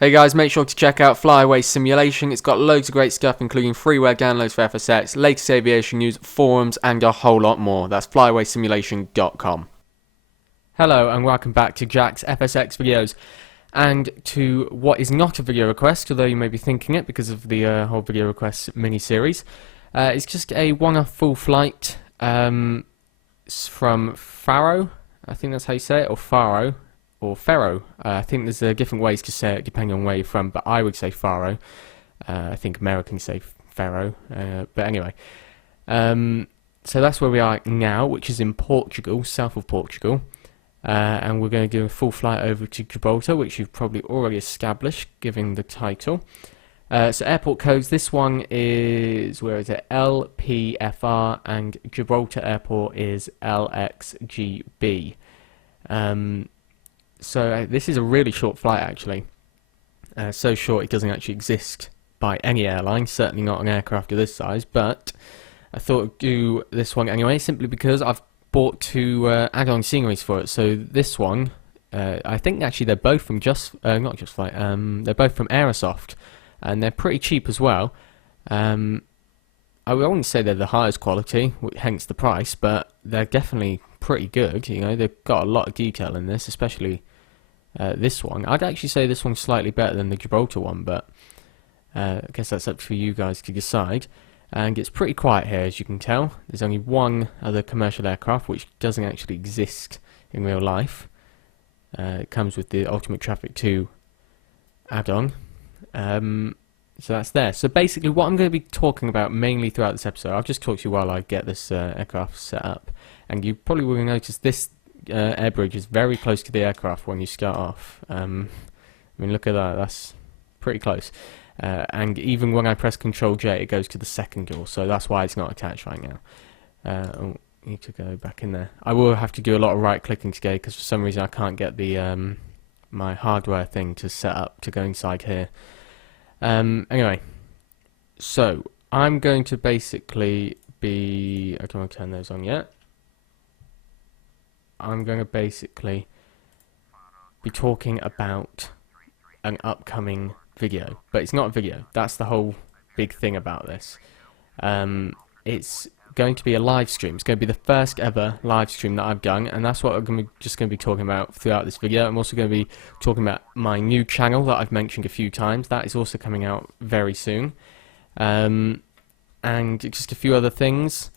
Hey guys, make sure to check out Flyaway Simulation. It's got loads of great stuff, including freeware downloads for FSX, latest aviation news, forums, and a whole lot more. That's flyawaysimulation.com. Hello, and welcome back to Jack's FSX videos, and to what is not a video request, although you may be thinking it because of the whole video request mini-series. It's just a one-off full flight from Faro, I think that's how you say it, or Faro. Or Faro. I think there's different ways to say it depending on where you're from, but I would say Faro. I think Americans say Faro. But anyway. So that's where we are now, which is in Portugal, south of Portugal. And we're going to do a full flight over to Gibraltar, which you've probably already established, given the title. So airport codes, this one is, where is it? LPFR, and Gibraltar Airport is LXGB. So this is a really short flight actually, so short it doesn't actually exist by any airline, certainly not an aircraft of this size, but I thought I'd do this one anyway, simply because I've bought two add-on sceneries for it. So this one, I think actually they're both from not Just Flight, they're both from Aerosoft, and they're pretty cheap as well. I wouldn't say they're the highest quality, hence the price, but they're definitely pretty good. You know, they've got a lot of detail in this, especially this one. I'd actually say this one's slightly better than the Gibraltar one, but I guess that's up for you guys to decide. And it's pretty quiet here, as you can tell. There's only one other commercial aircraft, which doesn't actually exist in real life. It comes with the Ultimate Traffic 2 add-on. So that's there. So basically what I'm going to be talking about mainly throughout this episode, I'll just talk to you while I get this aircraft set up. And you probably will notice this air bridge is very close to the aircraft when you start off. I mean, look at that, that's pretty close. And even when I press Control J, it goes to the second door, so that's why it's not attached right now. Oh, need to go back in there. I will have to do a lot of right clicking today because for some reason I can't get the my hardware thing to set up to go inside here. Anyway, so I'm going to basically be, I don't want to turn those on yet. I'm going to basically be talking about an upcoming video, but it's not a video. That's the whole big thing about this. It's going to be a live stream. It's going to be the first ever live stream that I've done, and that's what I'm just going to be talking about throughout this video. I'm also going to be talking about my new channel that I've mentioned a few times. That is also coming out very soon. And just a few other things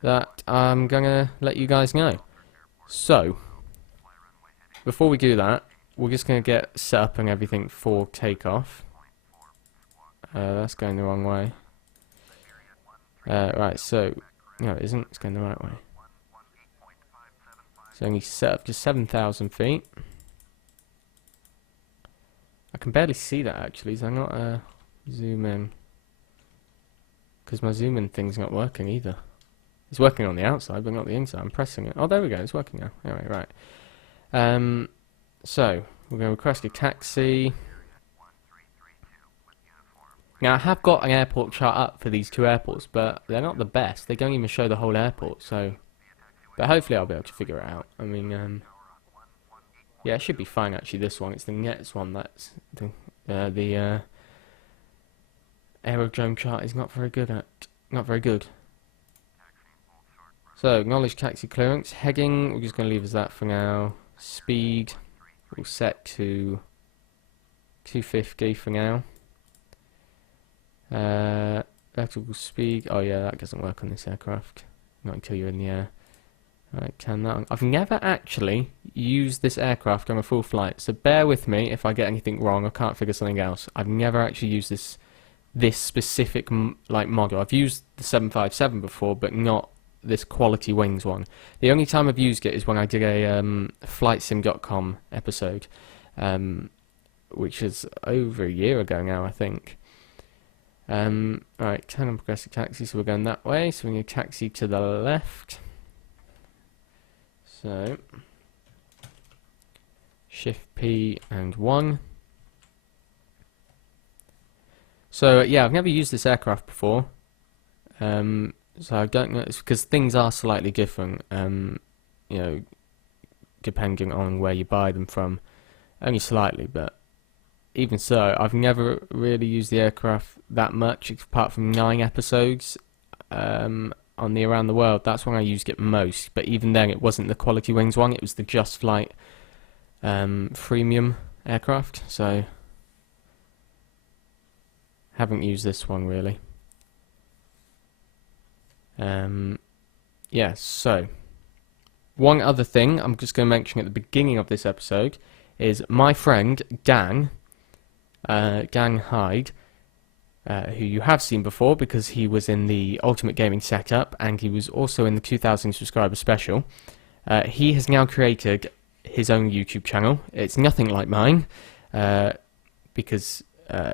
that I'm going to let you guys know. So, before we do that, we're just going to get set up and everything for takeoff. That's going the wrong way. Right, so, no it isn't, it's going the right way. So only set up to 7,000 feet. I can barely see that actually, so I'm not zoom in. Because my zoom in thing's not working either. It's working on the outside, but not the inside. I'm pressing it. Oh, there we go. It's working now. Anyway, right. So, we're going to request a taxi. Now, I have got an airport chart up for these two airports, but they're not the best. They don't even show the whole airport, so... But hopefully I'll be able to figure it out. I mean, yeah, it should be fine, actually, this one. It's the next one that's... The aerodrome chart is not very good at... Not very good. So, acknowledge taxi clearance. Heading, we're just going to leave as that for now. Speed, we'll set to 250 for now. Vertical speed, oh yeah, that doesn't work on this aircraft. Not until you're in the air. Right, turn that on. I've never actually used this aircraft on a full flight, so bear with me if I get anything wrong or can't figure something else. I've never actually used this specific model. I've used the 757 before, but not this quality wings one. The only time I've used it is when I did a flightsim.com episode, which is over a year ago now, I think. Alright, turn on progressive taxi, so we're going that way, so we're going to taxi to the left. So, Shift P and 1. So, yeah, I've never used this aircraft before. So I don't know, it's because things are slightly different, you know, depending on where you buy them from. Only slightly, but even so, I've never really used the aircraft that much, apart from 9 episodes on the Around the World. That's when I used it most, but even then it wasn't the Quality Wings one, it was the Just Flight freemium aircraft, so haven't used this one really. Yeah, so one other thing I'm just going to mention at the beginning of this episode is my friend Dan Hyde, who you have seen before because he was in the Ultimate Gaming Setup and he was also in the 2,000 subscriber special. He has now created his own YouTube channel. It's nothing like mine because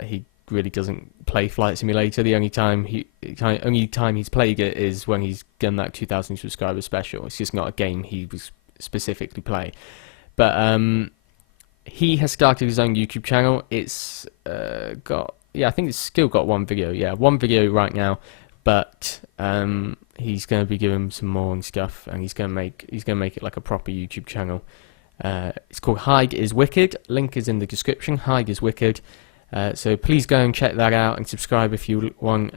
he really doesn't play Flight Simulator. The only time he's played it is when he's done that 2,000 subscriber special. It's just not a game he was specifically play. But he has started his own YouTube channel. It's got, I think it's still got one video. Yeah, one video right now. But he's going to be giving some more and stuff, and he's going to make it like a proper YouTube channel. It's called Hyde is Wicked. Link is in the description. Hyde is Wicked. So please go and check that out and subscribe if you want.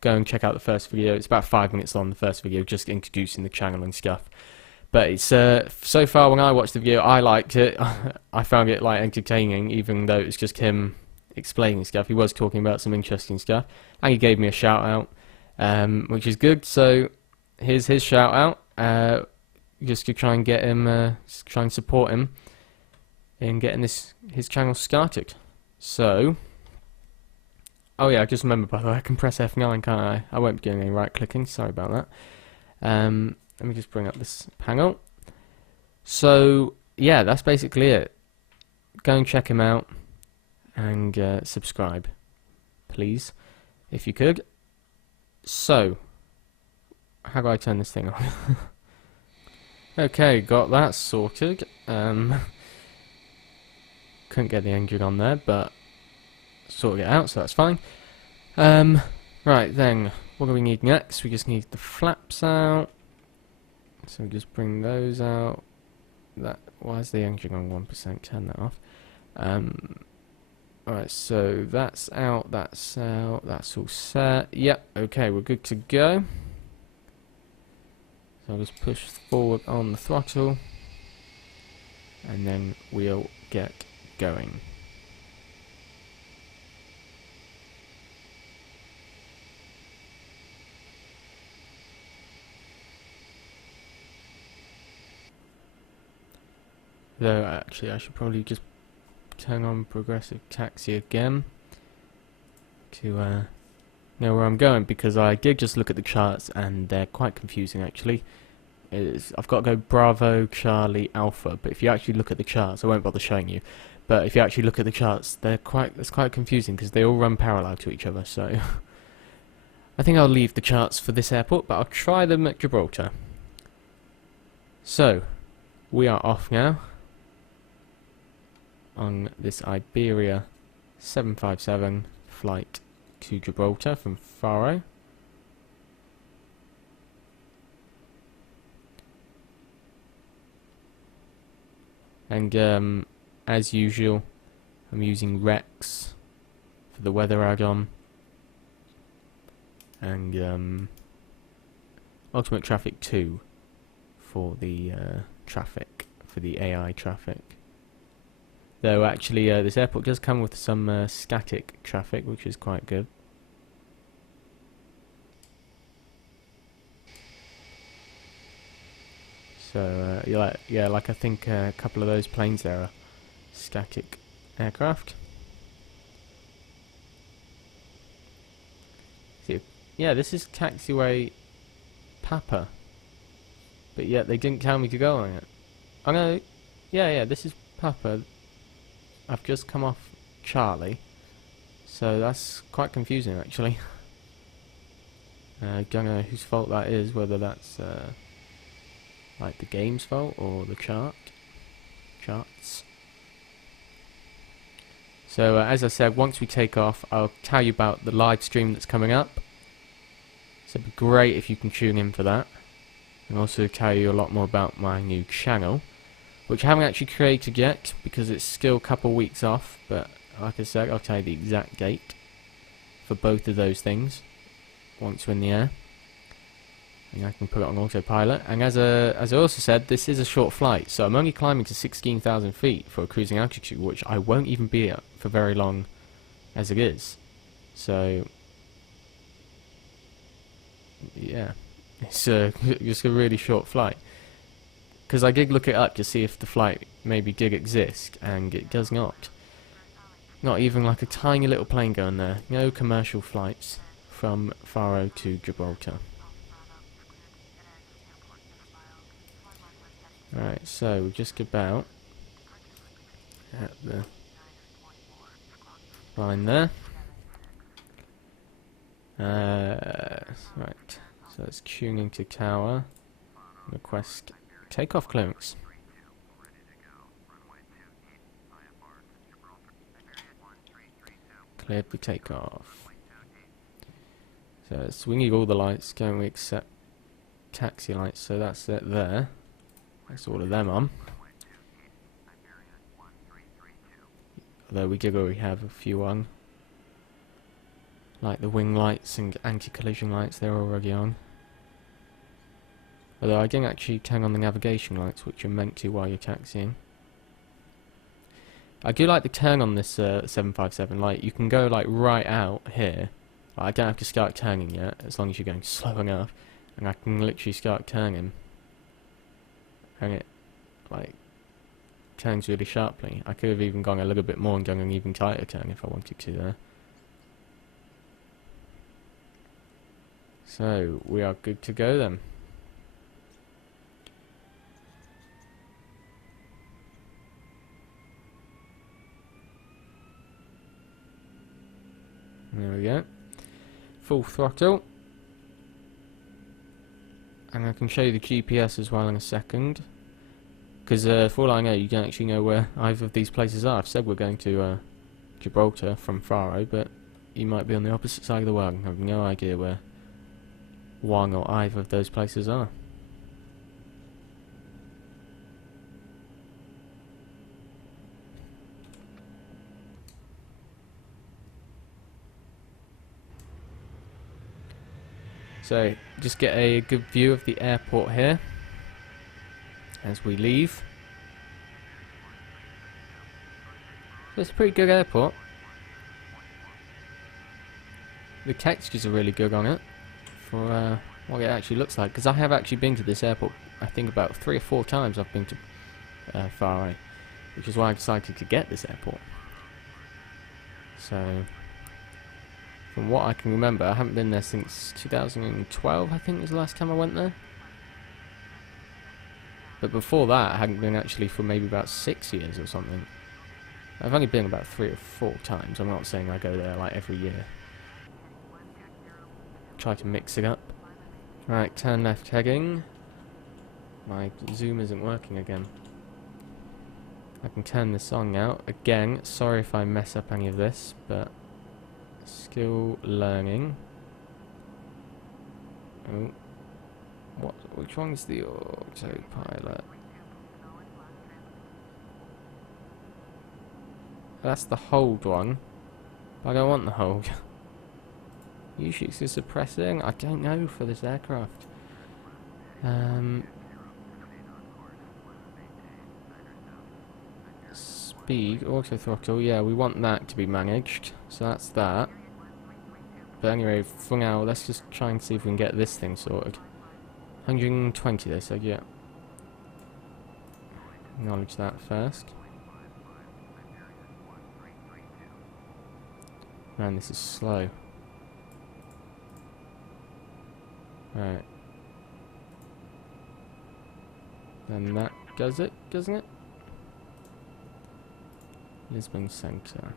Go and check out the first video. It's about 5 minutes long, the first video, just introducing the channel and stuff. But it's so far when I watched the video, I liked it. I found it like entertaining, even though it's just him explaining stuff. He was talking about some interesting stuff, and he gave me a shout out, which is good. So here's his shout out. Just to try and get him, try and support him in getting his channel started. So, oh yeah, I just remembered, by the way, I can press F9, can't I? I won't be doing any right clicking, sorry about that. Let me just bring up this panel. So, yeah, that's basically it. Go and check him out and subscribe, please, if you could. So, how do I turn this thing on? Okay, got that sorted. Couldn't get the engine on there, but sorted it out, so that's fine. Right then, what do we need next? We just need the flaps out. So we just bring those out. Why is the engine on 1%? Turn that off. Alright, so that's out, that's all set. Yep, okay, we're good to go. So I'll just push forward on the throttle, and then we'll get going. Though actually I should probably just turn on progressive taxi again to know where I'm going, because I did just look at the charts and they're quite confusing actually. I've got to go Bravo, Charlie, Alpha, but if you actually look at the charts, I won't bother showing you, but if you actually look at the charts, it's quite confusing because they all run parallel to each other, so I think I'll leave the charts for this airport, but I'll try them at Gibraltar. So, we are off now on this Iberia 757 flight to Gibraltar from Faro. And as usual, I'm using Rex for the weather add-on, and Ultimate Traffic 2 for the traffic, for the AI traffic. Though actually this airport does come with some static traffic, which is quite good. So yeah, like I think a couple of those planes there are static aircraft. See, yeah, this is taxiway Papa, but yet they didn't tell me to go on it. Oh no, yeah, this is Papa. I've just come off Charlie, so that's quite confusing actually. I don't know whose fault that is, whether that's like the game's fault or the charts. So as I said, once we take off, I'll tell you about the live stream that's coming up. So it'd be great if you can tune in for that, and also tell you a lot more about my new channel, which I haven't actually created yet because it's still a couple weeks off, but like I said, I'll tell you the exact date for both of those things once we're in the air. And I can put it on autopilot. And as I also said, this is a short flight, so I'm only climbing to 16,000 feet for a cruising altitude, which I won't even be at for very long as it is. So, yeah, it's just a really short flight. Because I did look it up to see if the flight maybe did exist, and it does not. Not even like a tiny little plane going there. No commercial flights from Faro to Gibraltar. Right, so we're just about at the line there. Right, so let's tune into tower. Request takeoff clearance. Cleared for takeoff. So we need all the lights, don't we, except taxi lights, so that's it there. That's all of them on. Although we did already have a few on. Like the wing lights and anti-collision lights, they're already on. Although I didn't actually turn on the navigation lights, which you're meant to while you're taxiing. I do like the turn on this 757, like you can go like right out here. Like, I don't have to start turning yet, as long as you're going slow enough. And I can literally start turning. And it, like, turns really sharply. I could have even gone a little bit more and done an even tighter turn if I wanted to there. So, we are good to go then. There we go. Full throttle. And I can show you the GPS as well in a second. Because for all I know, you don't actually know where either of these places are. I've said we're going to Gibraltar from Faro, but you might be on the opposite side of the world and have no idea where one or either of those places are. So, just get a good view of the airport here as we leave. So it's a pretty good airport. The textures are really good on it for what it actually looks like. Because I have actually been to this airport, I think about 3 or 4 times I've been to Faro, which is why I decided to get this airport. So, from what I can remember, I haven't been there since 2012, I think was the last time I went there. But before that, I hadn't been actually for maybe about 6 years or something. I've only been about 3 or 4 times. I'm not saying I go there like every year. Try to mix it up. Right, turn left heading. My zoom isn't working again. I can turn this on now. Again, sorry if I mess up any of this, but still learning. Oh. Which one's the autopilot? That's the hold one. But I don't want the hold. Usually it's suppressing. I don't know for this aircraft. Speed, auto throttle. Yeah, we want that to be managed. So that's that. But anyway, for now, let's just try and see if we can get this thing sorted. 120 they said, yeah. Acknowledge that first. Man, this is slow. Right. Then that does it, doesn't it? Lisbon Centre.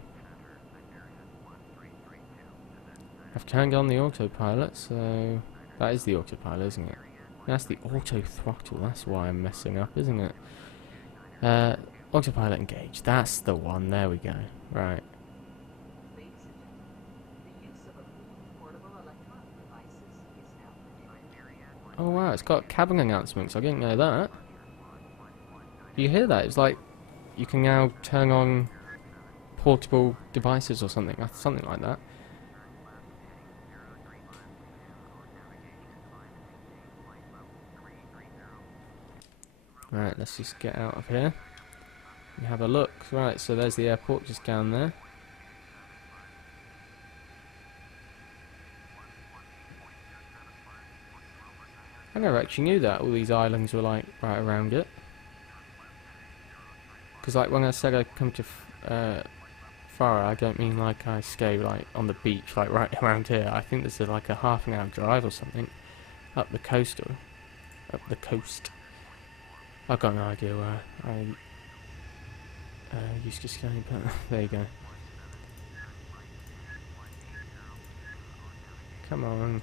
I've turned on the autopilot, so that is the autopilot, isn't it? That's the auto throttle, that's why I'm messing up, isn't it? Autopilot engaged, that's the one, there we go. Right. Oh wow, it's got cabin announcements, I didn't know that. You hear that? It's like, you can now turn on portable devices or something like that. Right, let's just get out of here and have a look. Right, so there's the airport just down there. I never actually knew that all these islands were like right around it. Because like when I said I'd come to Faro, I don't mean like I stay like on the beach like right around here. I think this is like a half an hour drive or something up the coast. I've got no idea where I used to stay, but there you go. Come on.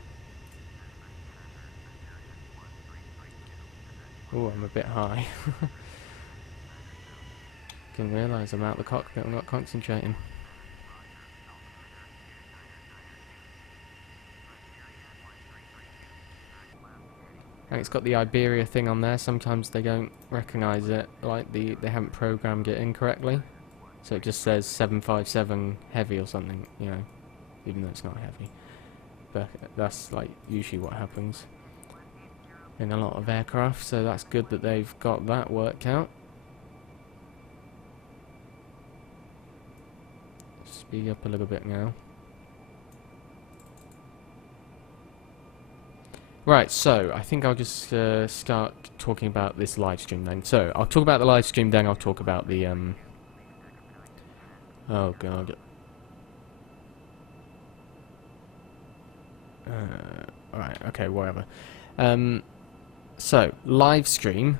Oh, I'm a bit high. Didn't realise I'm out of the cockpit, I'm not concentrating. And it's got the Iberia thing on there. Sometimes they don't recognise it, like they haven't programmed it incorrectly. So it just says 757 heavy or something, you know, even though it's not heavy. But that's like usually what happens in a lot of aircraft, so that's good that they've got that worked out. Speed up a little bit now. Right, so I think I'll just start talking about this live stream then. So I'll talk about the live stream, then I'll talk about the oh god. Alright, okay, whatever. So live stream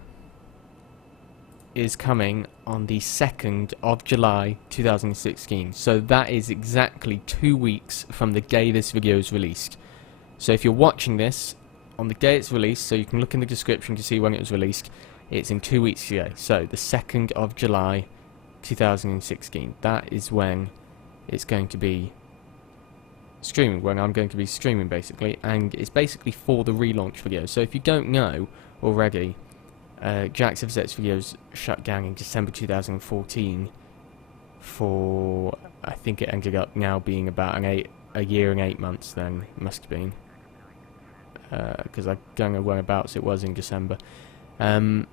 is coming on the 2nd of July 2016. So that is exactly 2 weeks from the day this video is released. So if you're watching this on the day it's released, so you can look in the description to see when it was released, it's in 2 weeks today. So the 2nd of July 2016. That is when it's going to be streaming, when I'm going to be streaming basically, and it's basically for the relaunch video. So if you don't know already, Jack's FSX videos shut down in December 2014 for, I think it ended up now being about a year and 8 months then, it must have been. Because I don't know whereabouts it was in December. Yeah,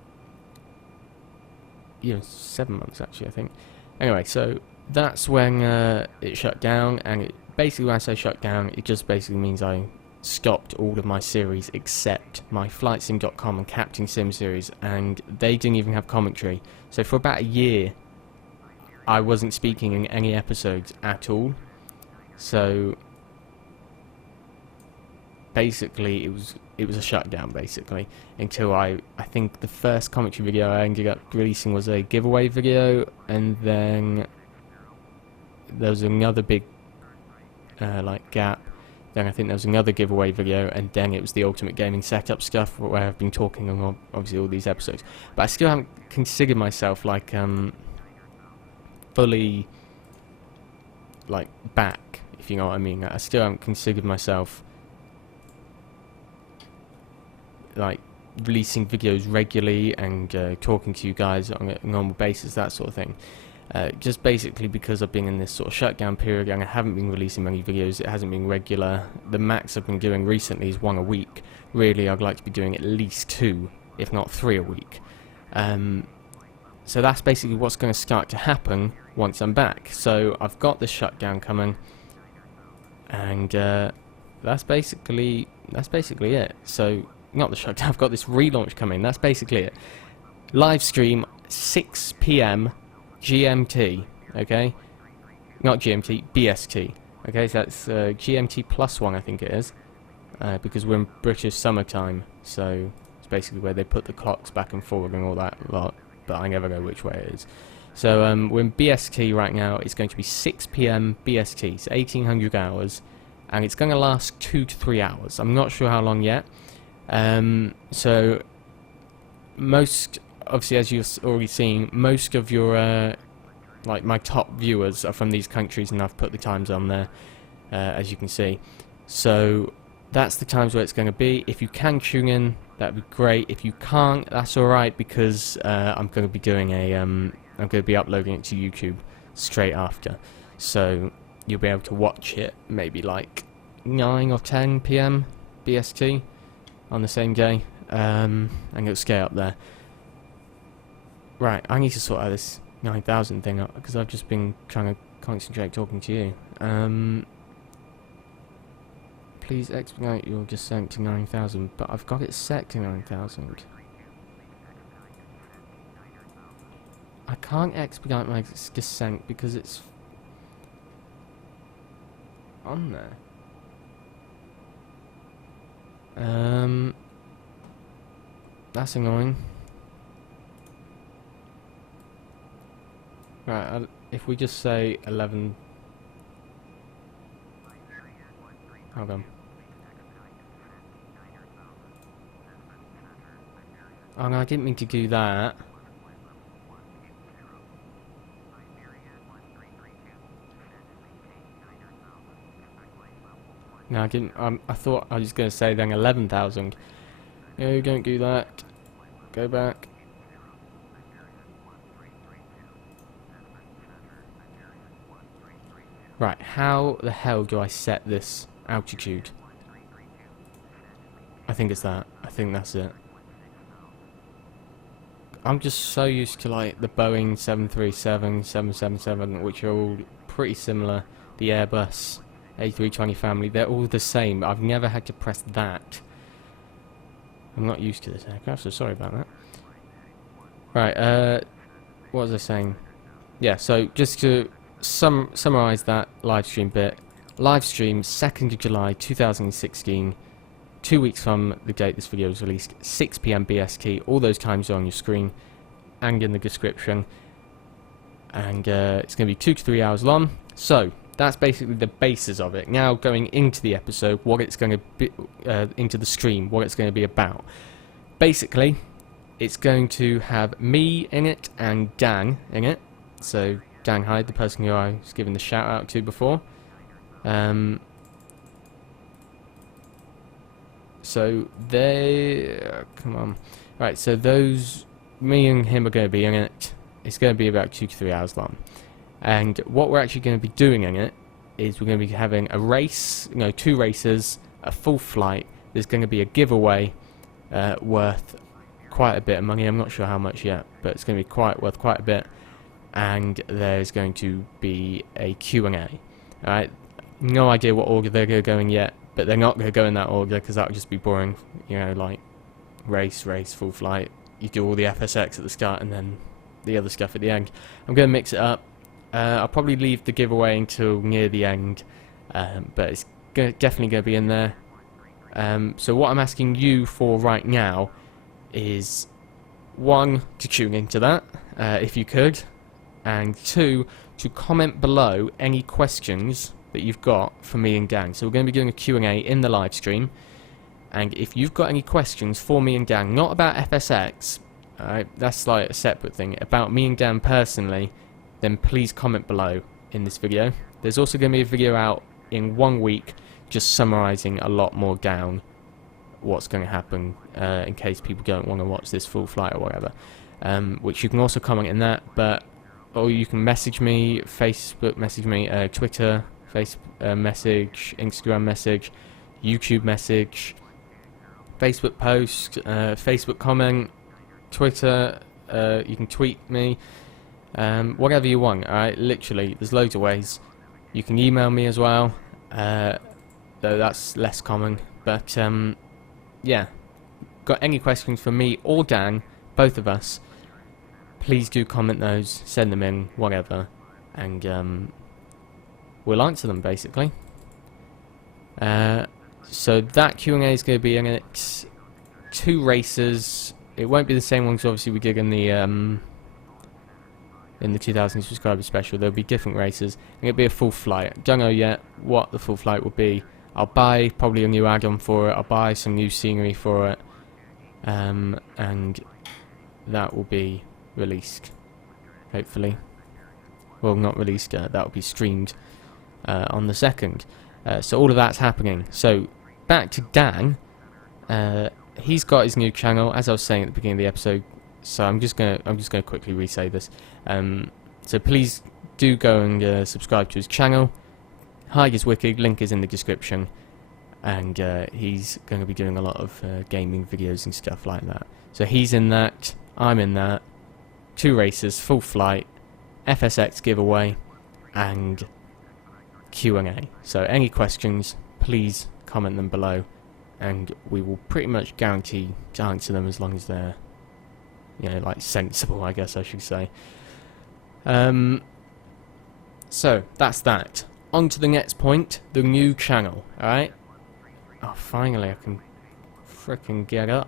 7 months actually, I think. Anyway, so that's when it shut down, and it, basically when I say shut down, it just basically means I stopped all of my series except my FlightSim.com and Captain Sim series, and they didn't even have commentary. So for about a year, I wasn't speaking in any episodes at all. So basically it was a shutdown basically until I think the first commentary video I ended up releasing was a giveaway video, and then there was another big like gap. Then I think there was another giveaway video, and then it was the ultimate gaming setup stuff where I've been talking on obviously all these episodes. But I still haven't considered myself like fully like back, if you know what I mean. I still haven't considered myself like releasing videos regularly and talking to you guys on a normal basis, that sort of thing. Just basically because I've been in this sort of shutdown period and I haven't been releasing many videos, it hasn't been regular. The max I've been doing recently is 1 a week. Really, I'd like to be doing at least 2, if not 3 a week. So that's basically what's going to start to happen once I'm back. So I've got this shutdown coming, and that's basically it. So not the shutdown, I've got this relaunch coming, that's basically it. Live stream 6 PM GMT, okay? Not GMT, BST. Okay, so that's GMT +1 I think it is, because we're in British summertime, so it's basically where they put the clocks back and forward and all that lot, but I never know which way it is. So we're in BST right now. It's going to be 6 PM BST, so 1800 hours, and it's going to last 2 to 3 hours. I'm not sure how long yet. So most, obviously as you've already seen, most of your like my top viewers are from these countries, and I've put the times on there, as you can see. So that's the times where it's going to be. If you can tune in, that'd be great. If you can't, that's alright, because I'm going to be doing a I'm going to be uploading it to YouTube straight after. So you'll be able to watch it maybe like 9 or 10 p.m. BST on the same day, and it'll scale up there. Right, I need to sort out this 9,000 thing up because I've just been trying to concentrate talking to you. Please expedite your descent to 9,000, but I've got it set to 9,000. I can't expedite my descent because it's on there. That's annoying. Right, if we just say 11... Hold on. Oh no, I didn't mean to do that. No, I didn't. I thought I was going to say then 11,000. No, don't do that. Go back. Right, how the hell do I set this altitude? I think it's that. I think that's it. I'm just so used to like the Boeing 737, 777, which are all pretty similar. The Airbus A320 family, they're all the same. I've never had to press that. I'm not used to this aircraft, so sorry about that. Right, what was I saying? Yeah, so just to summarise that live stream bit. Live stream 2nd of July 2016, 2 weeks from the date this video was released, 6 PM BST. All those times are on your screen and in the description. And it's going to be 2 to 3 hours long. So that's basically the basis of it. Now going into the episode, what it's going to be, into the stream, what it's going to be about. Basically, it's going to have me in it and Dan in it. So Dan Hyde, the person who I was giving the shout out to before. So they... come on. Right, so those... me and him are going to be in it. It's going to be about 2 to 3 hours long. And what we're actually going to be doing in it is we're going to be having a race, 2 races, a full flight. There's going to be a giveaway worth quite a bit of money. I'm not sure how much yet, but it's going to be worth quite a bit. And there's going to be a Q&A. Alright, no idea what order they're going to go in yet, but they're not going to go in that order because that would just be boring. Like race, full flight. You do all the FSX at the start and then the other stuff at the end. I'm going to mix it up. I'll probably leave the giveaway until near the end, but it's definitely going to be in there. So what I'm asking you for right now is 1, to tune into that, if you could, and 2, to comment below any questions that you've got for me and Dan. So we're going to be doing a Q&A in the live stream, and if you've got any questions for me and Dan, not about FSX, that's like a separate thing, about me and Dan personally, then please comment below in this video. There's also going to be a video out in 1 week just summarising a lot more down what's going to happen in case people don't want to watch this full flight or whatever, which you can also comment in that, or you can message me, Facebook message me, Twitter message, Instagram message, YouTube message, Facebook post, Facebook comment, Twitter, you can tweet me, whatever you want. Alright, literally, there's loads of ways. You can email me as well, though that's less common, but yeah, got any questions for me or Dan, both of us, please do comment those, send them in, whatever, and we'll answer them basically. So that Q&A is going to be in it. 2 races. It won't be the same ones obviously we did in the 2,000 subscriber special. There'll be different races, and it'll be a full flight. Don't know yet what the full flight will be. I'll buy probably a new add-on for it. I'll buy some new scenery for it, and that will be released, hopefully. Well, not released, that will be streamed on the 2nd. So all of that's happening. So back to Dan. He's got his new channel, as I was saying at the beginning of the episode. So I'm just gonna quickly re-say this. So please do go and subscribe to his channel. Hide is Wicked, link is in the description, and he's going to be doing a lot of gaming videos and stuff like that. So he's in that, I'm in that, 2 races, full flight, FSX giveaway, and Q&A. So any questions, please comment them below, and we will pretty much guarantee to answer them as long as they're, you know, like sensible, I guess I should say. So that's that. On to the next point, the new channel. Alright? Oh, finally I can frickin' get up.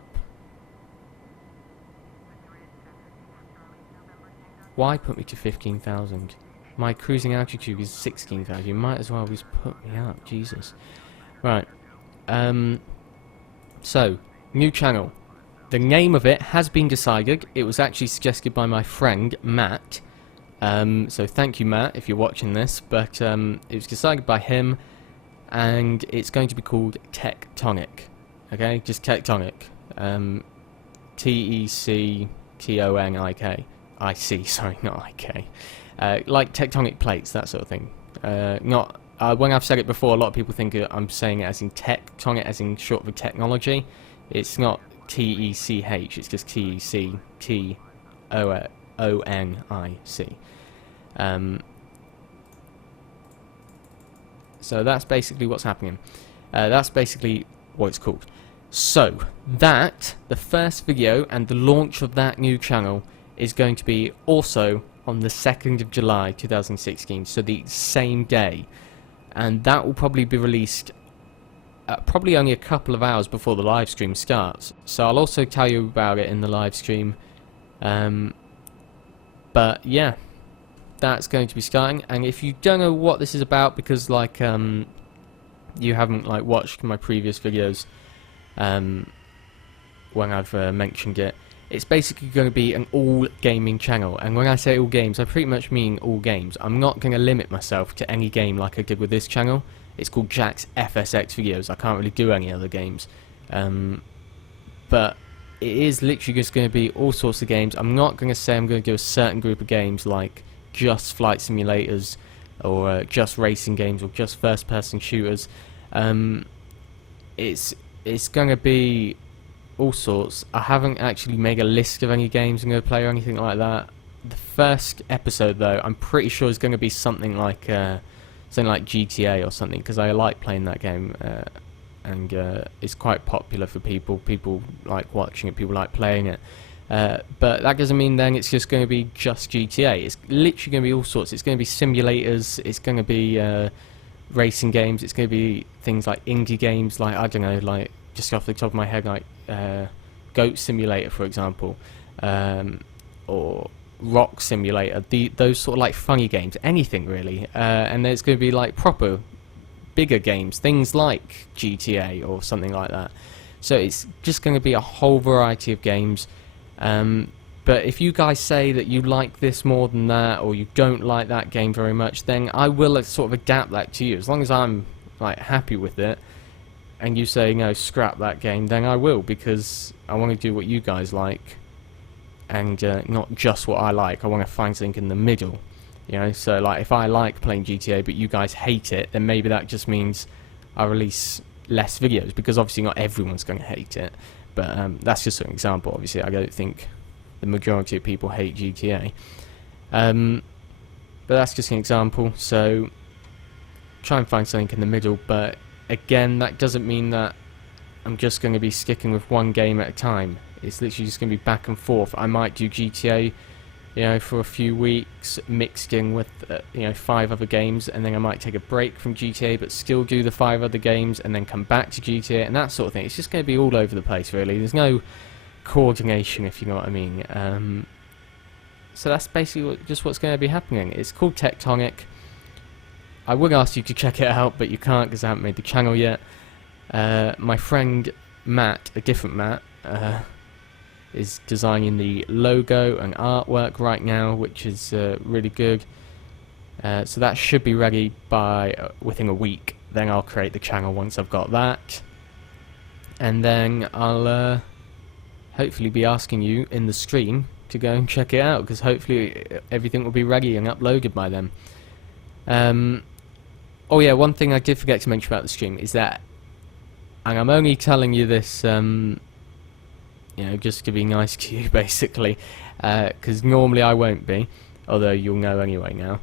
Why put me to 15,000? My cruising altitude is 16,000. You might as well just put me up. Jesus. Right. So, new channel. The name of it has been decided. It was actually suggested by my friend, Matt. So thank you, Matt, if you're watching this. But it was decided by him, and it's going to be called Tectonic. Okay? Just Tectonic. T-E-C-T-O-N-I-K. I-C, sorry, not I-K. Like tectonic plates, that sort of thing. Not when I've said it before, a lot of people think I'm saying it as in tectonic, as in short for technology. It's not T-E-C-H, it's just T-E-C-T-O-N-I-C. So that's basically what's happening. That's basically what it's called. So, the first video and the launch of that new channel is going to be also on the 2nd of July 2016, so the same day. And that will probably be released probably only a couple of hours before the live stream starts. So I'll also tell you about it in the live stream. But yeah, that's going to be starting. And if you don't know what this is about, because like you haven't like watched my previous videos when I've mentioned it, it's basically going to be an all gaming channel. And when I say all games, I pretty much mean all games. I'm not going to limit myself to any game like I did with this channel. It's called Jack's FSX videos. I can't really do any other games. But it is literally just going to be all sorts of games. I'm not going to say I'm going to do a certain group of games like just flight simulators or just racing games or just first person shooters. It's going to be all sorts. I haven't actually made a list of any games I'm going to play or anything like that. The first episode, though, I'm pretty sure is going to be something like GTA or something, because I like playing that game, and it's quite popular for people. People like watching it, people like playing it. But that doesn't mean then it's just going to be just GTA. It's literally going to be all sorts. It's going to be simulators. It's going to be racing games. It's going to be things like indie games, like, I don't know, like just off the top of my head, like Goat Simulator, for example, or Rock Simulator, those sort of like funny games, anything really. And there's going to be like proper bigger games, things like GTA or something like that. So it's just going to be a whole variety of games. But if you guys say that you like this more than that, or you don't like that game very much, then I will sort of adapt that to you. As long as I'm like happy with it, and you say no, scrap that game, then I will, because I want to do what you guys like, and not just what I like. I want to find something in the middle, you know. So like, if I like playing GTA but you guys hate it, then maybe that just means I release less videos, because obviously not everyone's going to hate it. But that's just an example. Obviously I don't think the majority of people hate GTA, but that's just an example. So try and find something in the middle. But again, that doesn't mean that I'm just going to be sticking with one game at a time. It's literally just going to be back and forth. I might do GTA, you know, for a few weeks, mixed in with you know, 5 other games, and then I might take a break from GTA but still do the 5 other games, and then come back to GTA and that sort of thing. It's just going to be all over the place, really. There's no coordination, if you know what I mean. So that's basically just what's going to be happening. It's called Tectonic. I would ask you to check it out, but you can't because I haven't made the channel yet. My friend Matt, a different Matt, is designing the logo and artwork right now, which is really good. So that should be ready by within a week. Then I'll create the channel once I've got that, and then I'll hopefully be asking you in the stream to go and check it out, because hopefully everything will be ready and uploaded by then. Oh yeah, one thing I did forget to mention about the stream is that, and I'm only telling you this, you know, just to be nice to you, basically, because normally I won't be, although you'll know anyway now.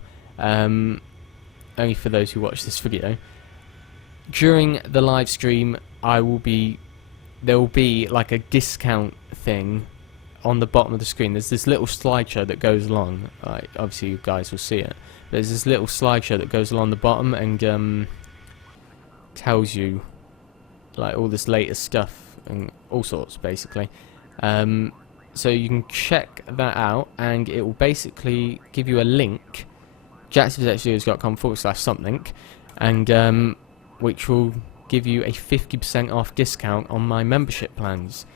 Only for those who watch this video. During the live stream, there will be like a discount thing on the bottom of the screen. There's this little slideshow that goes along. Like, obviously you guys will see it. There's this little slideshow that goes along the bottom and tells you like all this latest stuff and all sorts, basically. So you can check that out, and it will basically give you a link, jacksonvideos.com/something, and which will give you a 50% off discount on my membership plans,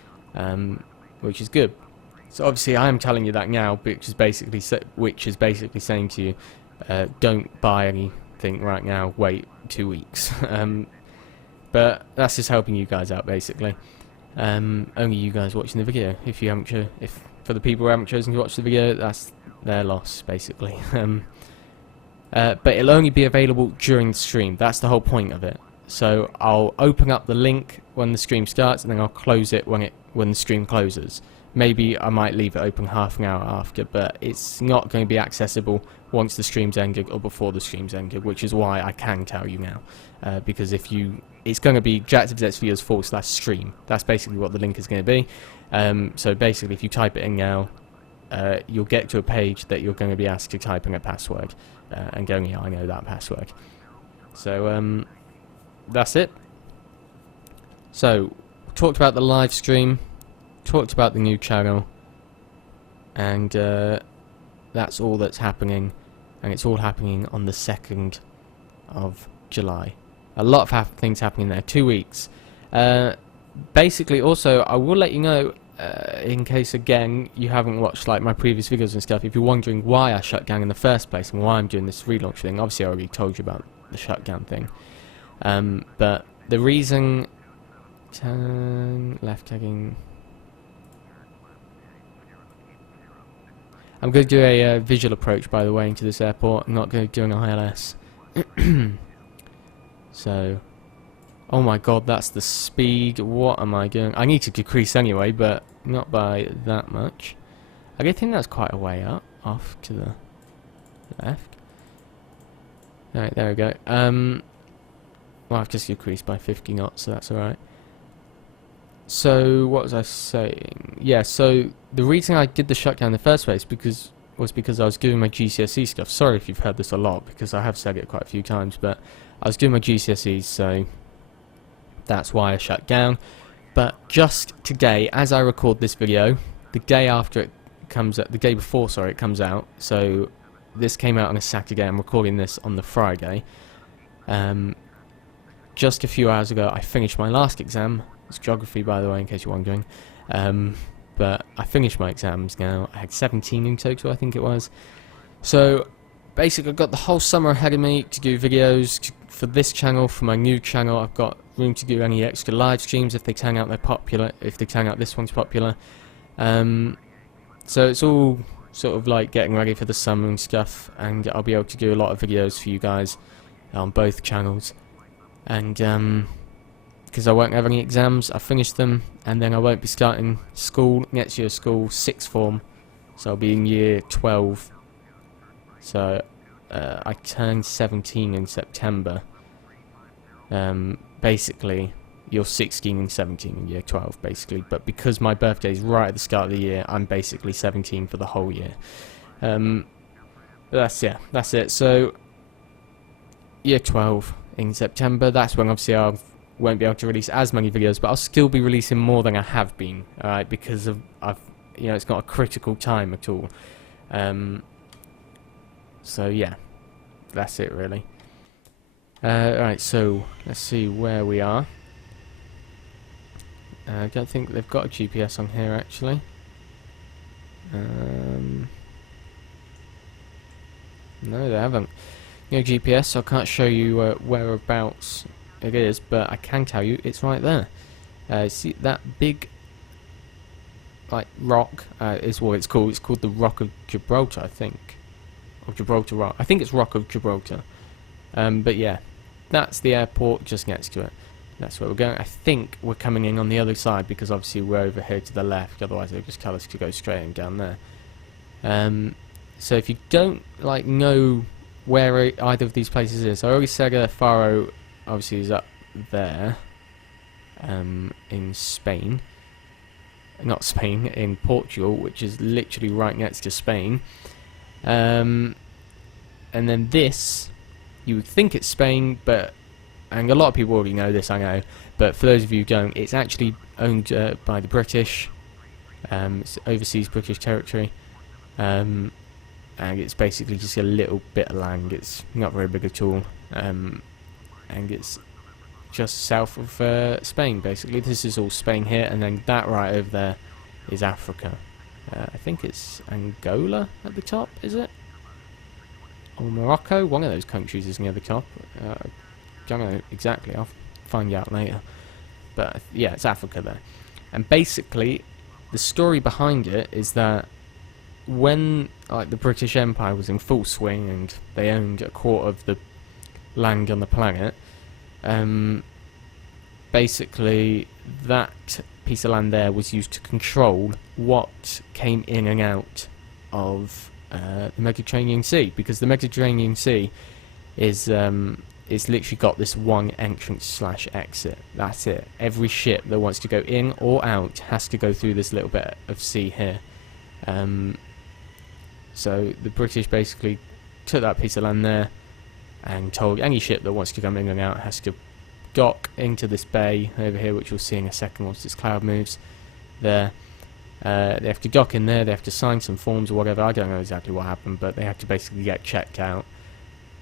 which is good. So obviously I am telling you that now, which is basically saying to you, don't buy anything right now, wait 2 weeks. But that's just helping you guys out, basically. Only you guys watching the video. If for the people who haven't chosen to watch the video, that's their loss, basically. But it'll only be available during the stream. That's the whole point of it. So I'll open up the link when the stream starts, and then I'll close it when the stream closes. Maybe I might leave it open half an hour after, but it's not going to be accessible once the stream's ended or before the stream's ended, which is why I can tell you now. Because it's going to be jacksonvideos.com/stream. That's basically what the link is going to be. So basically, if you type it in now, you'll get to a page that you're going to be asked to type in a password, and only I know that password. So that's it. So talked about the live stream, talked about the new channel, and that's all that's happening, and it's all happening on the 2nd of July. A lot of things happening there. 2 weeks. Basically, also, I will let you know, in case again you haven't watched like my previous videos and stuff, if you're wondering why I shut down in the first place and why I'm doing this relaunch thing. Obviously I already told you about the shutdown thing, but the reason, turn left tagging, I'm going to do a visual approach, by the way, into this airport. I'm not going to do an ILS. So, oh my god, that's the speed. What am I doing? I need to decrease anyway, but not by that much. I don't think that's quite a way up, off to the left. Alright, there we go. Well, I've just decreased by 50 knots, so that's alright. So, what was I saying? Yeah, so the reason I did the shutdown in the first place was because I was doing my GCSE stuff. Sorry if you've heard this a lot, because I have said it quite a few times, but I was doing my GCSEs, so that's why I shut down. But just today, as I record this video, the day after it comes out, the day before, sorry, it comes out, so this came out on a Saturday, I'm recording this on the Friday. Just a few hours ago, I finished my last exam. It's geography, by the way, in case you're wondering. But I finished my exams now. I had 17 in total, I think it was. So, basically, I've got the whole summer ahead of me to do videos for this channel, for my new channel. I've got room to do any extra live streams if they turn out they're popular, if they turn out this one's popular. So it's all sort of like getting ready for the summer and stuff, and I'll be able to do a lot of videos for you guys on both channels. And because I won't have any exams, I finished them, and then I won't be starting school, next year's school, 6th form, so I'll be in year 12. So I turned 17 in September. Basically, you're 16 and 17 in year 12, basically, but because my birthday is right at the start of the year, I'm basically 17 for the whole year. But that's it. So year 12 in September, that's when obviously I won't be able to release as many videos, but I'll still be releasing more than I have been, alright, because it's not a critical time at all. So yeah, that's it really. Alright, so let's see where we are. I don't think they've got a GPS on here actually. No, they haven't. No GPS, so I can't show you whereabouts it is, but I can tell you it's right there. See that big like rock is what it's called. It's called the Rock of Gibraltar, I think, or Gibraltar Rock. I think it's Rock of Gibraltar. But yeah, that's the airport just next to it. That's where we're going. I think we're coming in on the other side because obviously we're over here to the left. Otherwise, they'll just tell us to go straight and down there. So if you don't know where either of these places is, I already said Faro obviously is up there in Spain. Not Spain, in Portugal, which is literally right next to Spain. And then this, you would think it's Spain, and a lot of people already know this, I know, but for those of you who don't, it's actually owned by the British. It's overseas British territory. And it's basically just a little bit of land. It's not very big at all. And it's just south of Spain, basically. This is all Spain here, and then that right over there is Africa. I think it's Angola at the top, is it? Or Morocco? One of those countries is near the top. Don't know exactly, I'll find out later. But yeah, it's Africa there. And basically, the story behind it is that when the British Empire was in full swing and they owned a quarter of the land on the planet, basically that piece of land there was used to control what came in and out of the Mediterranean Sea, because the Mediterranean Sea is it's literally got this one entrance / exit. That's it. Every ship that wants to go in or out has to go through this little bit of sea here. So the British basically took that piece of land there and told any ship that wants to come in and out has to dock into this bay over here, which we'll see in a second once this cloud moves there. They have to dock in there, they have to sign some forms or whatever. I don't know exactly what happened, but they have to basically get checked out.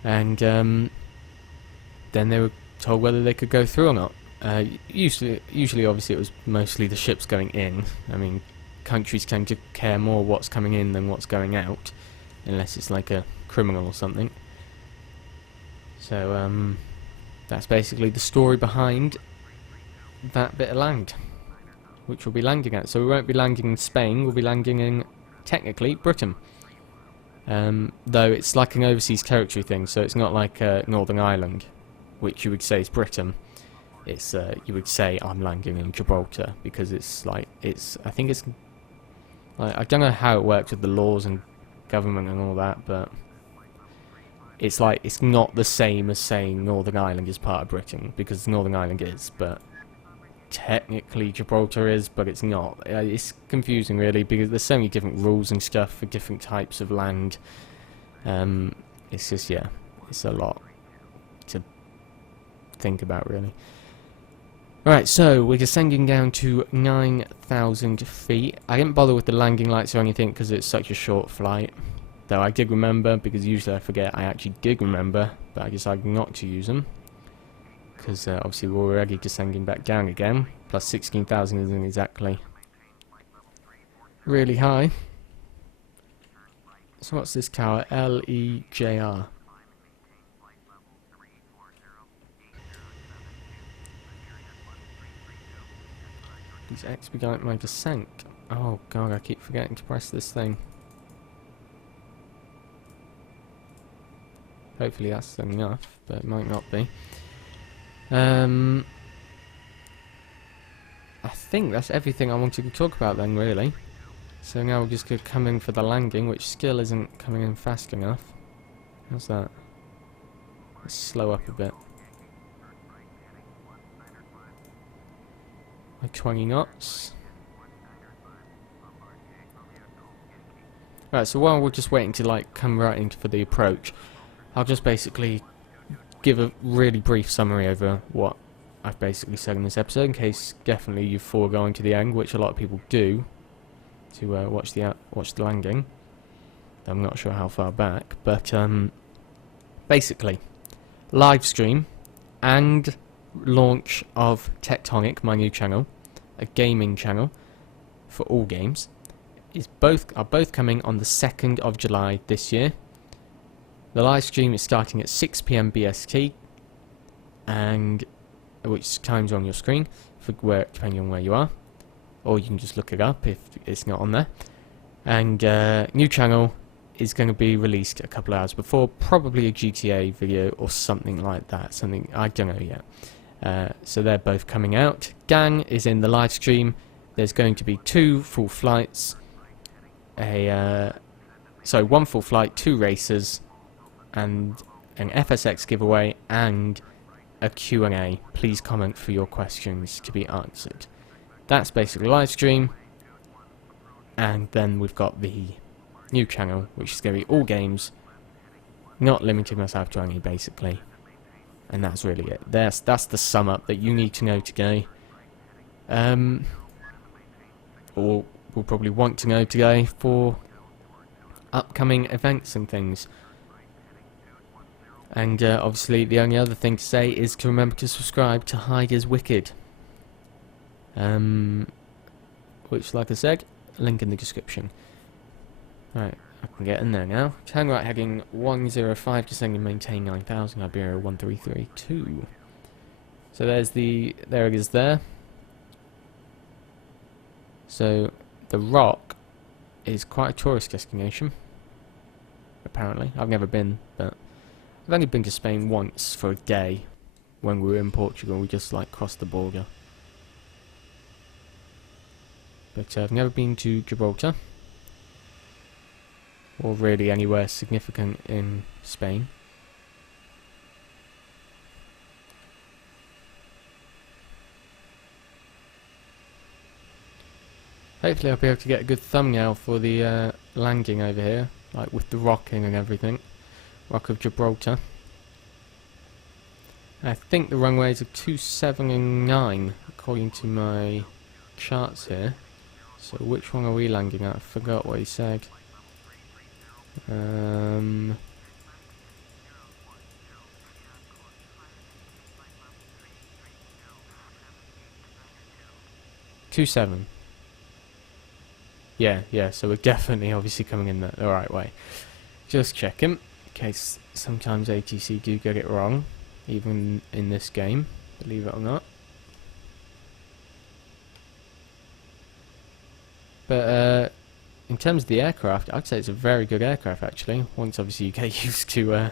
And then they were told whether they could go through or not. Usually obviously it was mostly the ships going in. I mean, countries tend to care more what's coming in than what's going out, unless it's like a criminal or something. So that's basically the story behind that bit of land, which we'll be landing at. So we won't be landing in Spain, we'll be landing in, technically, Britain. Though it's like an overseas territory thing, so it's not like Northern Ireland, which you would say is Britain. It's you would say I'm landing in Gibraltar, because it's I think it's I don't know how it works with the laws and government and all that, but it's it's not the same as saying Northern Ireland is part of Britain, because Northern Ireland is, but technically Gibraltar is, but it's not. It's confusing really, because there's so many different rules and stuff for different types of land. It's just, yeah, it's a lot to think about really. Alright, so we're descending down to 9,000 feet. I didn't bother with the landing lights or anything because it's such a short flight. Though I did remember, because usually I forget, I actually did remember, but I decided not to use them. Because obviously we're already descending back down again. Plus 16,000 isn't exactly really high. So what's this tower? LEJR. Please expedite my descent. Oh god, I keep forgetting to press this thing. Hopefully that's enough, but it might not be. I think that's everything I wanted to talk about then, really. So now we're just going to come in for the landing, which still isn't coming in fast enough. How's that? Let's slow up a bit. Like 20 knots. Right, so while we're just waiting to come right into for the approach, I'll just basically give a really brief summary over what I've basically said in this episode, in case definitely you've foregone to the end, which a lot of people do, to watch the landing. I'm not sure how far back, but basically, live stream and launch of Tectonic, my new channel, a gaming channel for all games, are both coming on the 2nd of July this year. The live stream is starting at 6 PM BST, and which time's on your screen, depending on where you are. or you can just look it up if it's not on there. And new channel is going to be released a couple hours before, probably a GTA video or something like that, something I don't know yet. So they're both coming out. Gang is in the live stream. There's going to be 2 full flights, one full flight, 2 races, and an FSX giveaway, and a Q&A. Please comment for your questions to be answered. That's basically live stream. And then we've got the new channel, which is going to be all games, not limiting myself to any, basically. And that's really it. That's the sum up that you need to know today. Or will probably want to know today for upcoming events and things. And obviously the only other thing to say is to remember to subscribe to Hide is Wicked. Which, like I said, link in the description. Right, I can get in there now. Turn right heading 105, descending maintain 9000, Iberia 1332. So there it is there. So the Rock is quite a tourist destination, apparently. I've never been, but I've only been to Spain once for a day when we were in Portugal. We just like crossed the border. But I've never been to Gibraltar, or really anywhere significant in Spain. Hopefully I'll be able to get a good thumbnail for the landing over here, like with the rocking and everything. Rock of Gibraltar. I think the runways are 27 and 9 according to my charts here. So which one are we landing at? I forgot what he said. 27. Yeah, so we're definitely obviously coming in the right way. Just checking, in case sometimes ATC do get it wrong, even in this game, believe it or not. But in terms of the aircraft, I'd say it's a very good aircraft actually, once obviously you get used to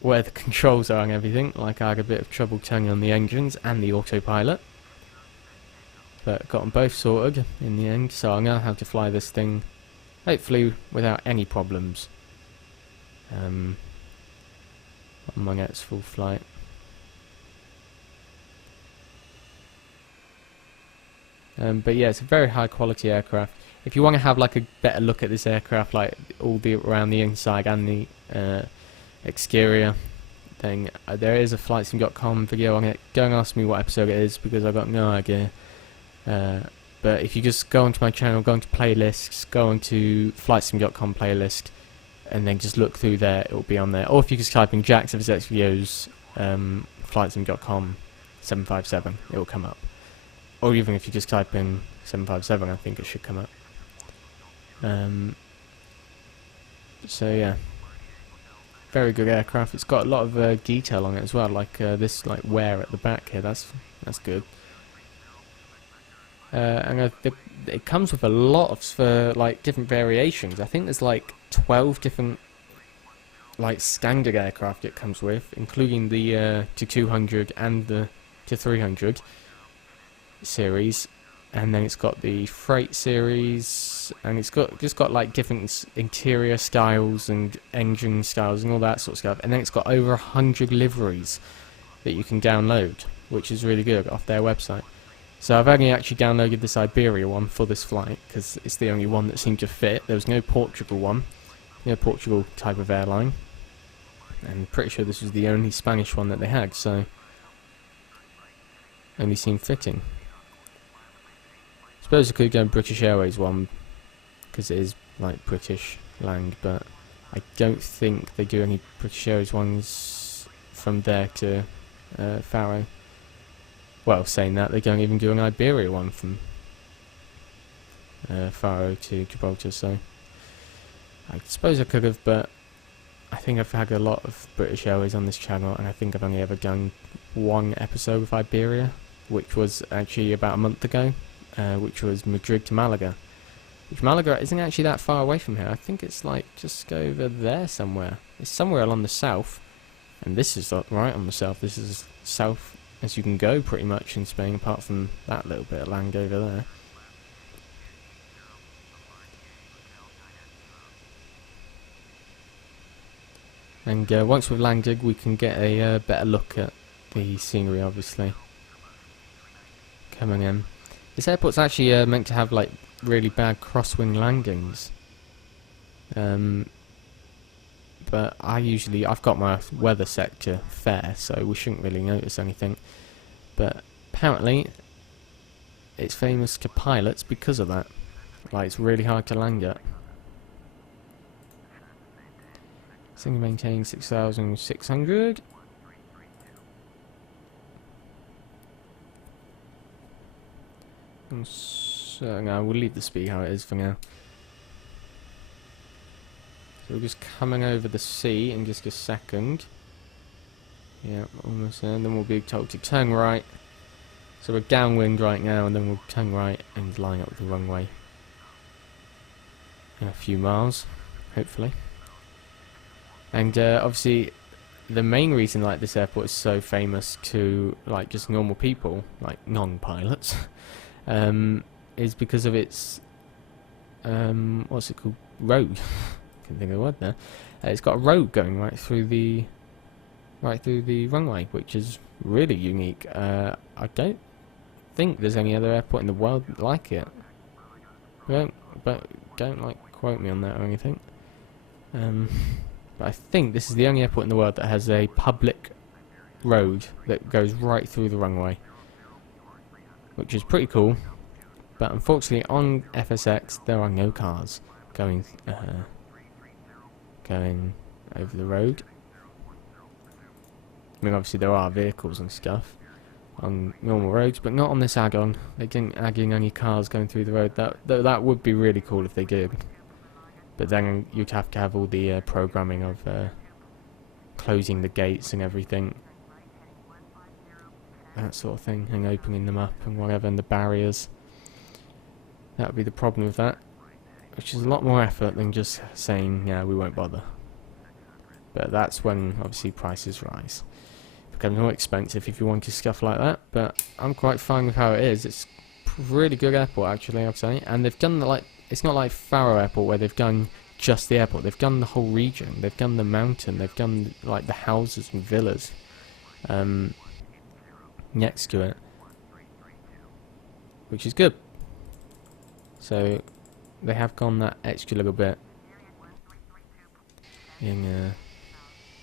where the controls are and everything. Like I had a bit of trouble turning on the engines and the autopilot, but got them both sorted in the end, so I know how to fly this thing, hopefully without any problems, on my next full flight. But yeah, it's a very high quality aircraft. If you want to have like a better look at this aircraft, like all the around the inside and the exterior thing, there is a flightsim.com video on it. Don't ask me what episode it is because I've got no idea. But if you just go onto my channel, go into playlists, go onto flightsim.com playlist, and then just look through there, it will be on there. Or if you just type in Jack's FSX videos, flightsim.com 757, it will come up. Or even if you just type in 757, I think it should come up. So yeah, very good aircraft. It's got a lot of detail on it as well, like this like wear at the back here. That's good. And it comes with a lot of like different variations. I think there's like 12 different like standard aircraft it comes with, including the to 200 and the to 300 series, and then it's got the freight series, and it's just got like different interior styles and engine styles and all that sort of stuff. And then it's got over 100 liveries that you can download, which is really good, off their website. So I've only actually downloaded this Iberia one for this flight because it's the only one that seemed to fit. There was no Portugal one, no Portugal type of airline, and I'm pretty sure this was the only Spanish one that they had, so only seemed fitting. I suppose I could go British Airways one because it is like British lang, but I don't think they do any British Airways ones from there to Faro. Well, saying that, they don't even do an Iberia one from Faro to Gibraltar, so I suppose I could have, but I think I've had a lot of British Airways on this channel, and I think I've only ever done one episode with Iberia, which was actually about a month ago, which was Madrid to Malaga. Which Malaga isn't actually that far away from here. I think it's like just over there somewhere. It's somewhere along the south, and this is right on the south. This is as south as you can go pretty much in Spain, apart from that little bit of land over there. And once we've landed, we can get a better look at the scenery, obviously, coming in. This airport's actually meant to have like really bad crosswind landings. But I've got my weather set to fair, so we shouldn't really notice anything. But apparently, it's famous to pilots because of that. Like, it's really hard to land it. Single maintaining 6,600. So now we'll leave the speed how it is for now. So we're just coming over the sea in just a second. Yeah, almost there. And then we'll be told to turn right. So we're downwind right now, and then we'll turn right and line up with the runway in a few miles, hopefully. And obviously, the main reason like this airport is so famous to like just normal people, like non-pilots, is because of its what's it called? Road. Can't think of the word there. It's got a road going right through the runway, which is really unique. I don't think there's any other airport in the world like it. But don't like quote me on that or anything. But I think this is the only airport in the world that has a public road that goes right through the runway, which is pretty cool. But unfortunately, on FSX there are no cars going over the road. I mean, obviously there are vehicles and stuff on normal roads, but not on this add-on. They didn't add in any cars going through the road. That would be really cool if they did. But then you'd have to have all the programming of closing the gates and everything, that sort of thing, and opening them up and whatever, and the barriers. That would be the problem with that, which is a lot more effort than just saying, yeah, we won't bother. But that's when obviously prices rise. It becomes more expensive if you want to stuff like that, but I'm quite fine with how it is. It's a really good airport actually, I'd say, and they've done like, it's not like Faro Airport where they've done just the airport. They've done the whole region. They've done the mountain. They've done like the houses and villas next to it, which is good. So they have gone that extra little bit in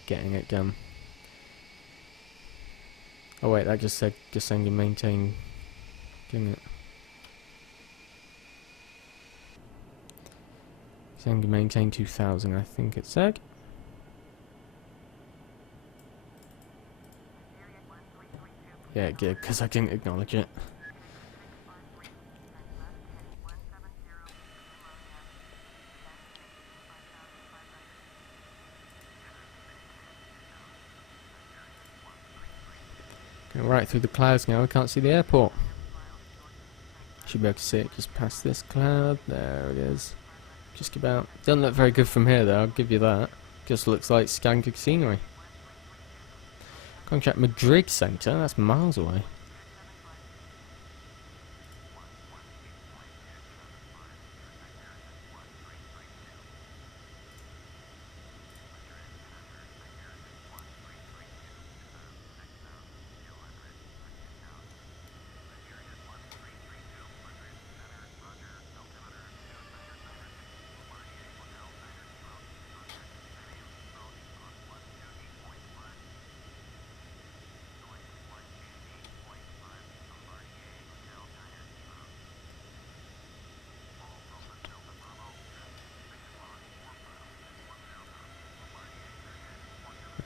getting it done. Oh wait, that just said descend and maintain, didn't it? Descend and maintain 2000, I think it said. Yeah, it did, because I didn't acknowledge it. Going right through the clouds now, I can't see the airport. Should be able to see it just past this cloud. There it is. Just about. Doesn't look very good from here though, I'll give you that. Just looks like standard scenery. Contract Madrid Centre, that's miles away.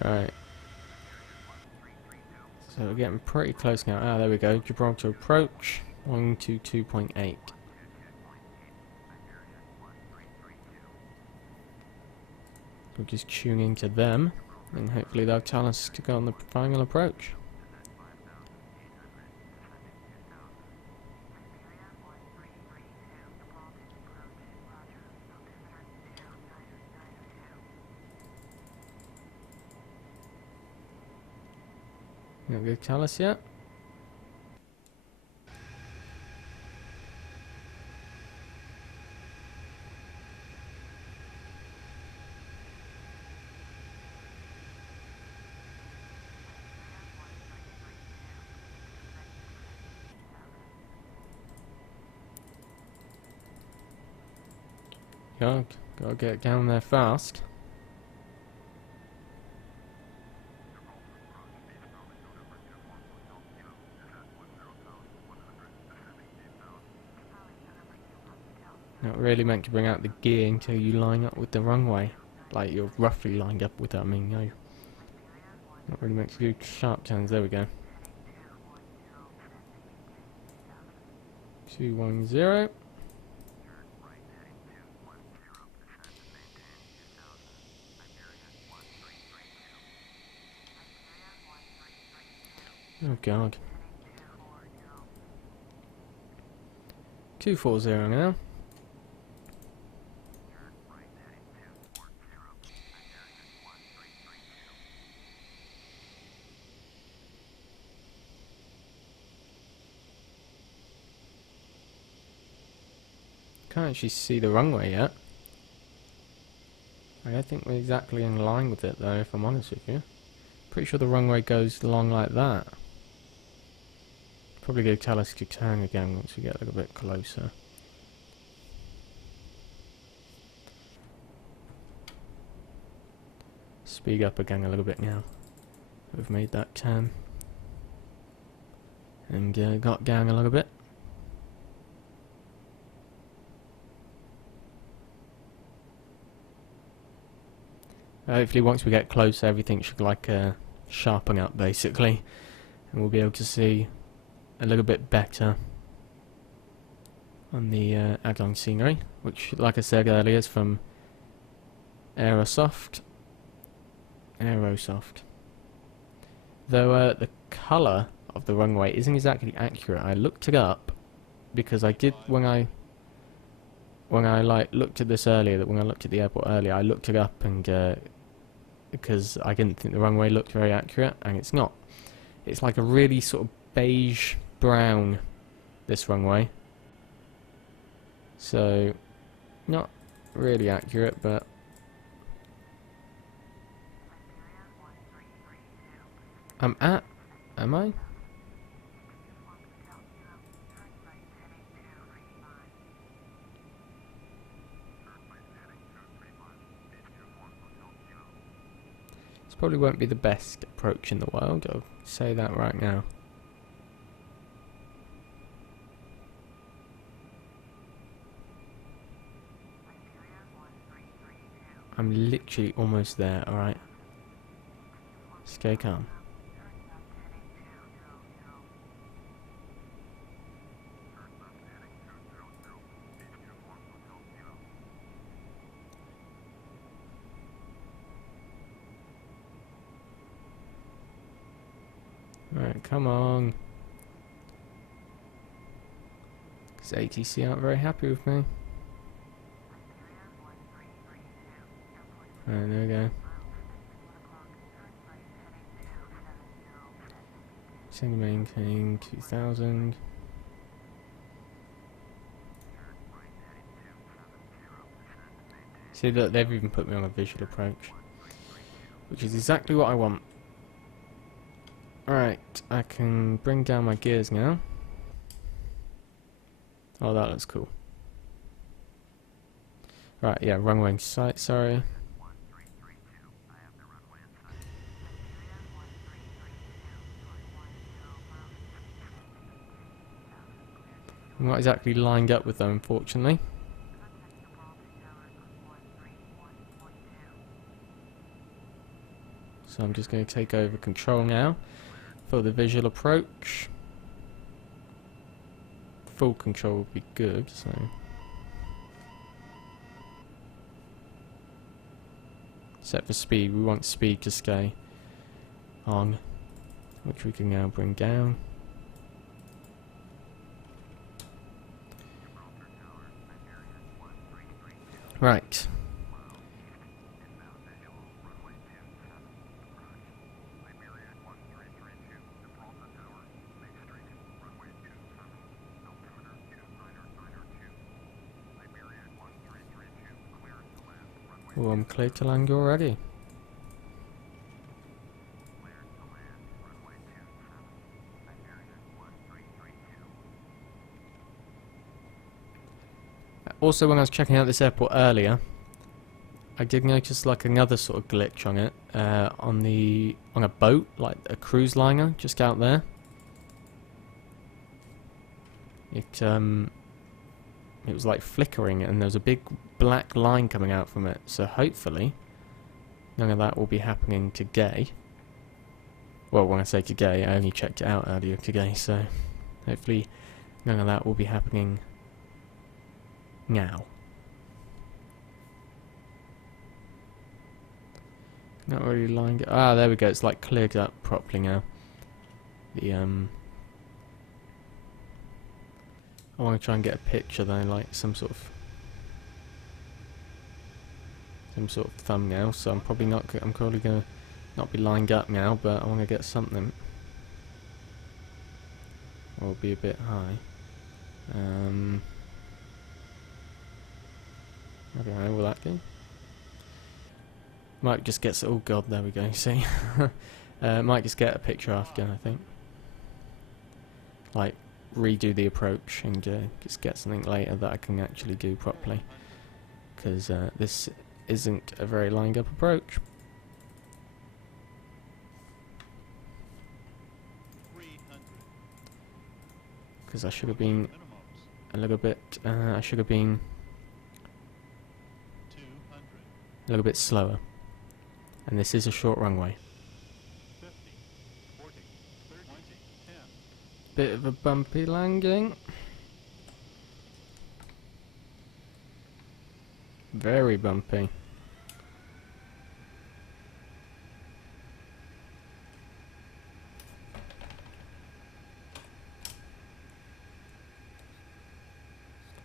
Right. So we're getting pretty close now. Ah, there we go. Gibraltar approach 122.8. We'll just tune into them, and hopefully they'll tell us to go on the final approach. Not going to tell us yet. Gotta get down there fast. Not really meant to bring out the gear until you line up with the runway. Like you're roughly lined up with it, I mean, no. Not really meant to do sharp turns, there we go. 210. Oh god. 240 now. Can't actually see the runway yet. I don't think we're exactly in line with it though, if I'm honest with you. Pretty sure the runway goes along like that. Probably going to tell us to turn again once we get a little bit closer. Speed up again a little bit now. We've made that turn. And got down a little bit. Hopefully once we get closer everything should like sharpen up basically. And we'll be able to see a little bit better on the add-on scenery. Which, like I said earlier, is from Aerosoft. Though the colour of the runway isn't exactly accurate. I looked it up because I did when I like looked at this earlier. That when I looked at the airport earlier, I looked it up and because I didn't think the runway looked very accurate, and it's not. It's like a really sort of beige brown, this runway. So not really accurate, but am I? This probably won't be the best approach in the world, I'll say that right now. I'm literally almost there, alright? Stay calm. Alright, come on. Because ATC aren't very happy with me. Alright, there we go. Single maintain 2000. See, look, they've even put me on a visual approach, which is exactly what I want. Alright, I can bring down my gears now. Oh, that looks cool. Right, yeah, runway in sight, sorry. I'm not exactly lined up with them, unfortunately. So I'm just going to take over control now for the visual approach. Full control would be good, so... Set for speed, we want speed to stay on, which we can now bring down. Right. Oh, I'm clear to land already. Also, when I was checking out this airport earlier, I did notice like another sort of glitch on it, on a boat, like a cruise liner, just out there. It was like flickering, and there was a big black line coming out from it. So hopefully, none of that will be happening today. Well, when I say today, I only checked it out earlier today, so hopefully none of that will be happening now. Not really lined up. Ah, there we go. It's like cleared up properly now. I want to try and get a picture though, like some sort of thumbnail. So I'm probably gonna not be lined up now, but I want to get something. Or be a bit high. I don't know, will that do? Might just get... oh god, there we go, see? Might just get a picture after, I think. Like, redo the approach and just get something later that I can actually do properly. Because this isn't a very lined up approach. Because I should have been a little bit... I should have been a little bit slower. And this is a short runway. 50, 40, 30, 10. Bit of a bumpy landing. Very bumpy.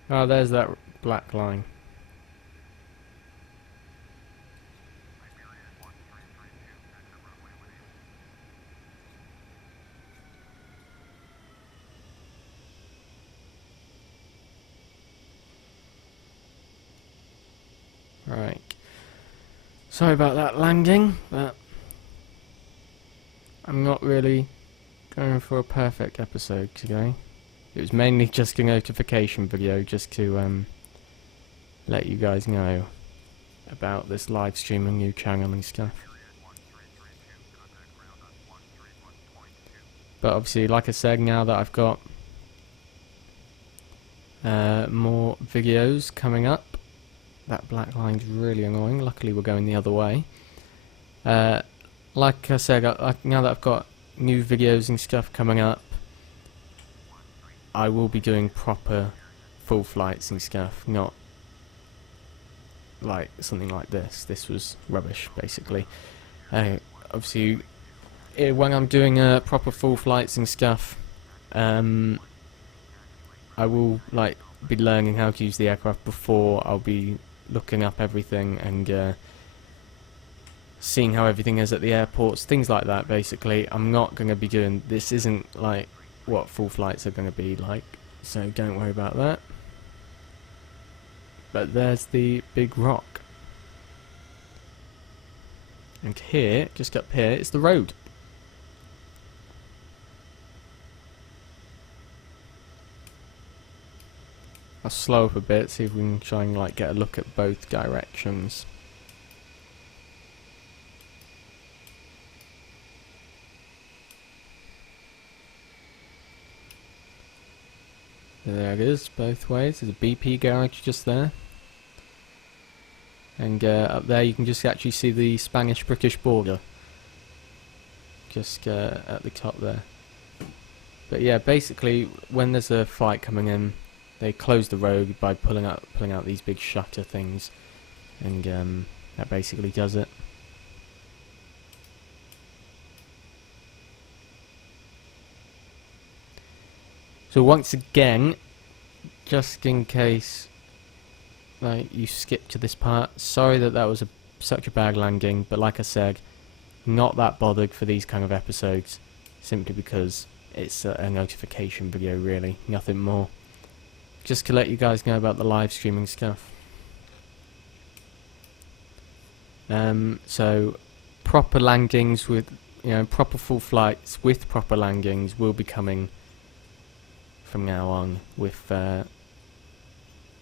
Oh, there's that black line. Right. Sorry about that landing, but I'm not really going for a perfect episode today. It was mainly just a notification video just to let you guys know about this live streaming new channel and stuff. But obviously, like I said, now that I've got more videos coming up, that black line's really annoying. Luckily we're going the other way. Like I said, now that I've got new videos and stuff coming up, I will be doing proper full flights and stuff, not like something like this. This was rubbish, basically. Obviously, when I'm doing proper full flights and stuff, I will like be learning how to use the aircraft before. I'll be looking up everything and seeing how everything is at the airports, things like that. Basically, I'm not going to be doing this. Isn't like what full flights are going to be like, so don't worry about that. But there's the big rock, and here, just up here, is the road. I'll slow up a bit, see if we can try and like get a look at both directions. There it is, both ways. There's a BP garage just there. And up there you can just actually see the Spanish-British border. Just at the top there. But yeah, basically, when there's a flight coming in, they close the road by pulling out these big shutter things, and that basically does it. So once again, just in case like you skip to this part, sorry that was such a bad landing, but like I said, not that bothered for these kind of episodes, simply because it's a notification video, really, nothing more. Just to let you guys know about the live streaming stuff. So proper landings with, proper full flights with proper landings will be coming from now on with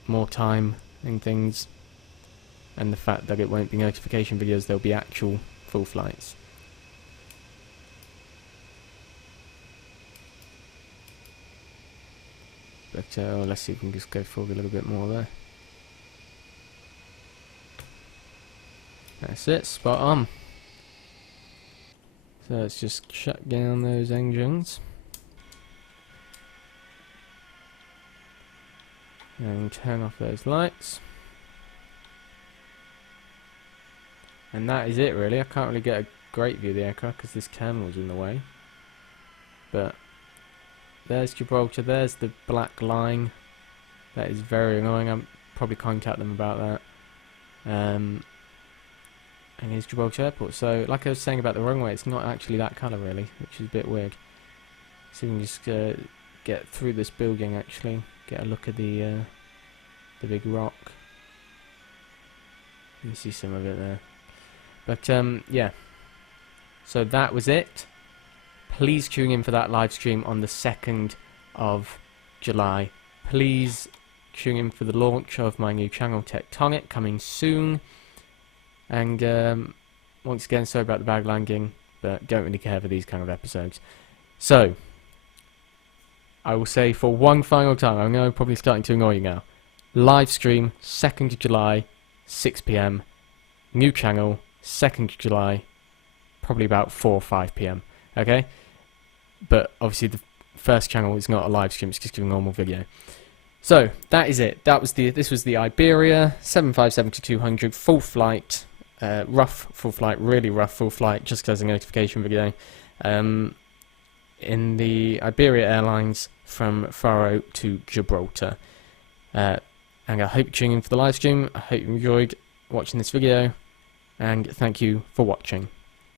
more time and things, and the fact that it won't be notification videos, there'll be actual full flights. But let's see if we can just go forward a little bit more there. That's it, spot on. So let's just shut down those engines. And turn off those lights. And that is it really. I can't really get a great view of the aircraft because this terminal's in the way. But there's Gibraltar, there's the black line. That is very annoying. I'll probably contact them about that. And here's Gibraltar Airport. So, like I was saying about the runway, it's not actually that colour really, which is a bit weird. So you can just get through this building actually, get a look at the big rock. You can see some of it there. But yeah. So that was it. Please tune in for that live stream on the 2nd of July. Please tune in for the launch of my new channel Tectonic coming soon. And once again, sorry about the bad landing, but don't really care for these kind of episodes. So, I will say for one final time, I know I'm probably starting to annoy you now. Live stream, 2nd of July, 6 PM. New channel, 2nd of July, probably about 4 or 5 PM. Okay? But obviously the first channel is not a live stream, it's just a normal video. So, that is it. This was the Iberia 757-200 full flight. Rough full flight, really rough full flight, just as a notification video. In the Iberia Airlines from Faro to Gibraltar. And I hope you're tuning in for the live stream. I hope you enjoyed watching this video. And thank you for watching.